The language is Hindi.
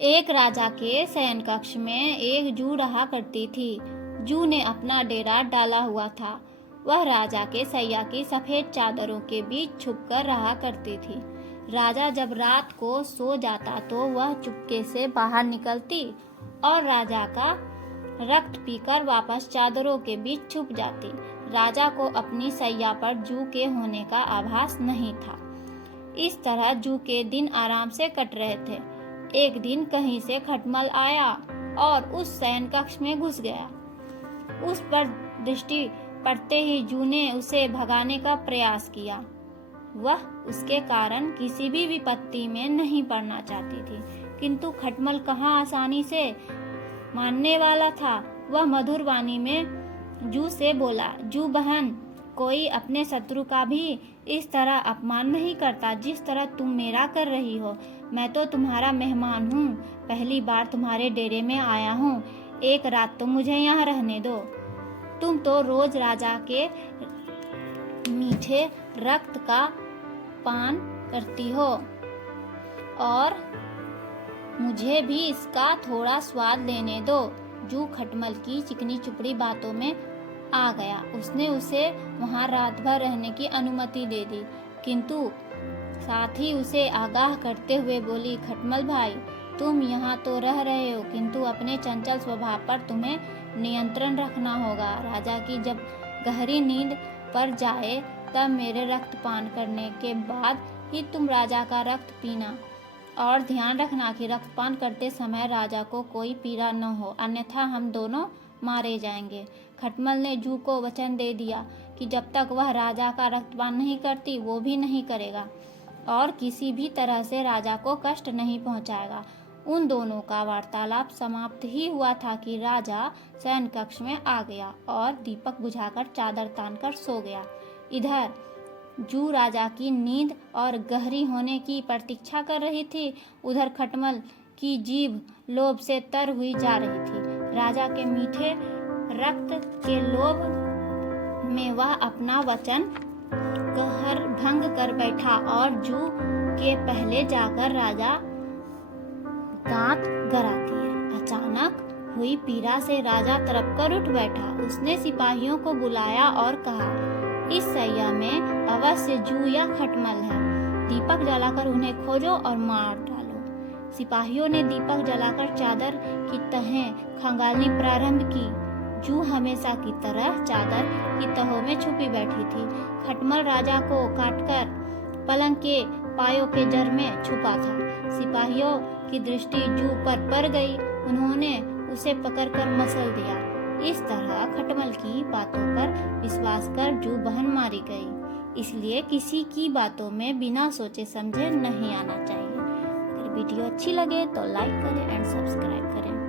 एक राजा के शयन कक्ष में एक जू रहा करती थी। जू ने अपना डेरा डाला हुआ था। वह राजा के सैया की सफेद चादरों के बीच छुपकर रहा करती थी। राजा जब रात को सो जाता तो वह चुपके से बाहर निकलती और राजा का रक्त पीकर वापस चादरों के बीच छुप जाती। राजा को अपनी सैया पर जू के होने का आभास नहीं था। इस तरह जू के दिन आराम से कट रहे थे। एक दिन कहीं से खटमल आया और उस शयन कक्ष में घुस गया। उस पर दृष्टि पड़ते ही जू ने उसे भगाने का प्रयास किया। वह उसके कारण किसी भी विपत्ति में नहीं पड़ना चाहती थी, किंतु खटमल कहाँ आसानी से मानने वाला था। वह मधुर वाणी में जू से बोला, जू बहन, कोई अपने शत्रु का भी इस तरह अपमान नहीं करता जिस तरह तुम मेरा कर रही हो। मैं तो तुम्हारा मेहमान हूँ, पहली बार तुम्हारे डेरे में आया हूँ। एक रात तो मुझे यहाँ रहने दो। तुम तो रोज राजा के मीठे रक्त का पान करती हो और मुझे भी इसका थोड़ा स्वाद लेने दो। जू खटमल की चिकनी चुपड़ी बातों में आ गया। उसने उसे वहां रात भर रहने की अनुमति दे दी, किंतु साथ ही उसे आगाह करते हुए बोली, खटमल भाई, तुम यहाँ तो रह रहे हो, किंतु अपने चंचल स्वभाव पर तुम्हें नियंत्रण रखना होगा। राजा की जब गहरी नींद पर जाए तब मेरे रक्त पान करने के बाद ही तुम राजा का रक्त पीना, और ध्यान रखना कि रक्तपान करते समय राजा को कोई पीड़ा न हो, अन्यथा हम दोनों मारे जाएंगे। खटमल ने जू को वचन दे दिया कि जब तक वह राजा का रक्तपान नहीं करती वो भी नहीं करेगा और किसी भी तरह से राजा को कष्ट नहीं पहुंचाएगा। उन दोनों का वार्तालाप समाप्त ही हुआ था कि राजा शयन कक्ष में आ गया और दीपक बुझाकर चादर तानकर सो गया। इधर जू राजा की नींद और गहरी होने की प्रतीक्षा कर रही थी, उधर खटमल की जीभ लोभ से तर हुई जा रही थी। राजा के मीठे रक्त के लोभ में वह अपना वचन कहर भंग कर बैठा और जू के पहले जाकर राजा दांत गराती है। अचानक हुई पीड़ा से राजा तड़प कर उठ बैठा। उसने सिपाहियों को बुलाया और कहा, इस सैया में अवश्य जू या खटमल है। दीपक जलाकर उन्हें खोजो और मार डालो। सिपाहियों ने दीपक जलाकर चादर की तहें खंगालनी प्रारंभ की। जू हमेशा की तरह चादर की तहों में छुपी बैठी थी। खटमल राजा को काटकर पलंग के पायों के जड़ में छुपा था। सिपाहियों की दृष्टि जू पर पड़ गई। उन्होंने उसे पकड़कर मसल दिया। इस तरह खटमल की बातों पर विश्वास कर जू बहन मारी गई। इसलिए किसी की बातों में बिना सोचे समझे नहीं आना चाहिए। अगर वीडियो अच्छी लगे तो लाइक करें एंड सब्सक्राइब करें।